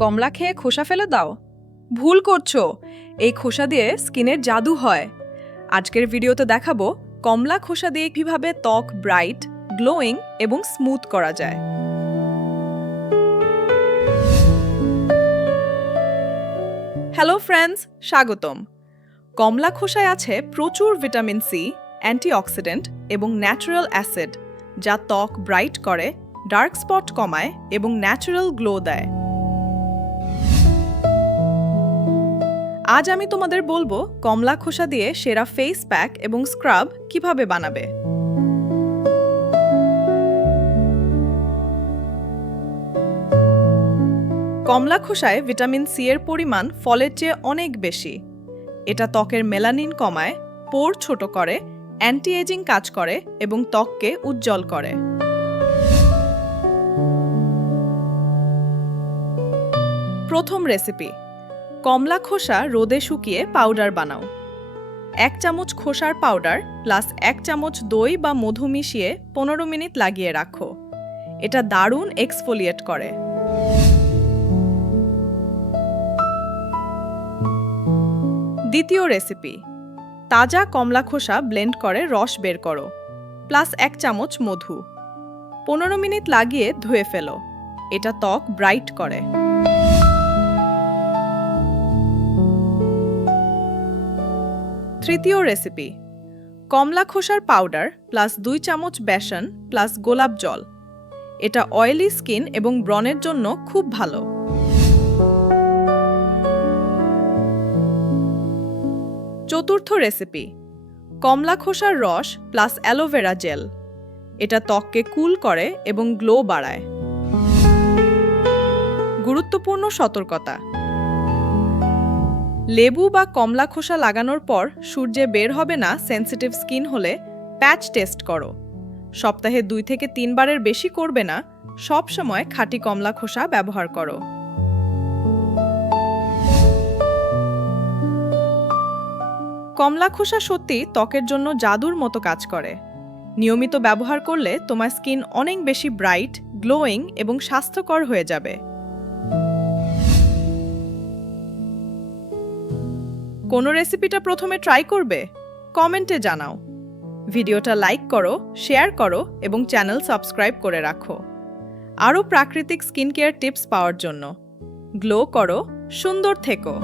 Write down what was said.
কমলা খেয়ে খোসা ফেলে দাও? ভুল করছো। এই খোসা দিয়ে স্কিনের জাদু হয়। আজকের ভিডিওতে দেখাবো কমলা খোসা দিয়ে কিভাবে ত্বক ব্রাইট, গ্লোয়িং এবং স্মুথ করা যায়। হ্যালো ফ্রেন্ডস, স্বাগতম। কমলা খোসায় আছে প্রচুর ভিটামিন সি, অ্যান্টিঅক্সিডেন্ট এবং ন্যাচারাল অ্যাসিড, যা ত্বক ব্রাইট করে, ডার্ক স্পট কমায় এবং ন্যাচারাল গ্লো দেয়। আজ আমি তোমাদের বলবো কমলা খোসা দিয়ে সেরা ফেস প্যাক এবং স্ক্রাব কিভাবে বানাবে। কমলা খোসায় ভিটামিন সি এর পরিমাণ ফলের চেয়ে অনেক বেশি। এটা ত্বকের মেলানিন কমায়, পোর ছোট করে, অ্যান্টি এজিং কাজ করে এবং ত্বককে উজ্জ্বল করে। প্রথম রেসিপি, কমলা খোসা রোদে শুকিয়ে পাউডার বানাও। 1 চামচ খোসার পাউডার প্লাস 1 চামচ দই বা মধু মিশিয়ে 15 মিনিট লাগিয়ে রাখো। এটা দারুণ এক্সফোলিয়েট করে। দ্বিতীয় রেসিপি, তাজা কমলা খোসা ব্লেন্ড করে রস বের করো, প্লাস 1 চামচ মধু। 15 মিনিট লাগিয়ে ধুয়ে ফেলো। এটা ত্বক ব্রাইট করে। তৃতীয় রেসিপি, কমলা খোসার পাউডার প্লাস 2 চামচ বেসন প্লাস গোলাপ জল। এটা অয়েলি স্কিন এবং ব্রণের জন্য খুব ভালো। চতুর্থ রেসিপি, কমলা খোসার রস প্লাস অ্যালোভেরা জেল। এটা ত্বককে কুল করে এবং গ্লো বাড়ায়। গুরুত্বপূর্ণ সতর্কতা, লেবু বা কমলা খোসা লাগানোর পর সূর্যে বের হবে না সেনসিটিভ স্কিন হলে প্যাচ টেস্ট করো। সপ্তাহে 2 থেকে 3 বারের বেশি করবে না। সব সময় খাঁটি কমলা খোসা ব্যবহার করো। কমলা খোসা সত্যি ত্বকের জন্য জাদুর মতো কাজ করে। নিয়মিত ব্যবহার করলে তোমার স্কিন অনেক বেশি ব্রাইট, গ্লোয়িং এবং স্বাস্থ্যকর হয়ে যাবে। কোন রেসিপিটা প্রথমে ট্রাই করবে? কমেন্টে জানাও। ভিডিওটা লাইক করো, শেয়ার করো এবং চ্যানেল সাবস্ক্রাইব করে রাখো। আরও প্রাকৃতিক স্কিন কেয়ার টিপস পাওয়ার জন্য। গ্লো করো, সুন্দর থেকো।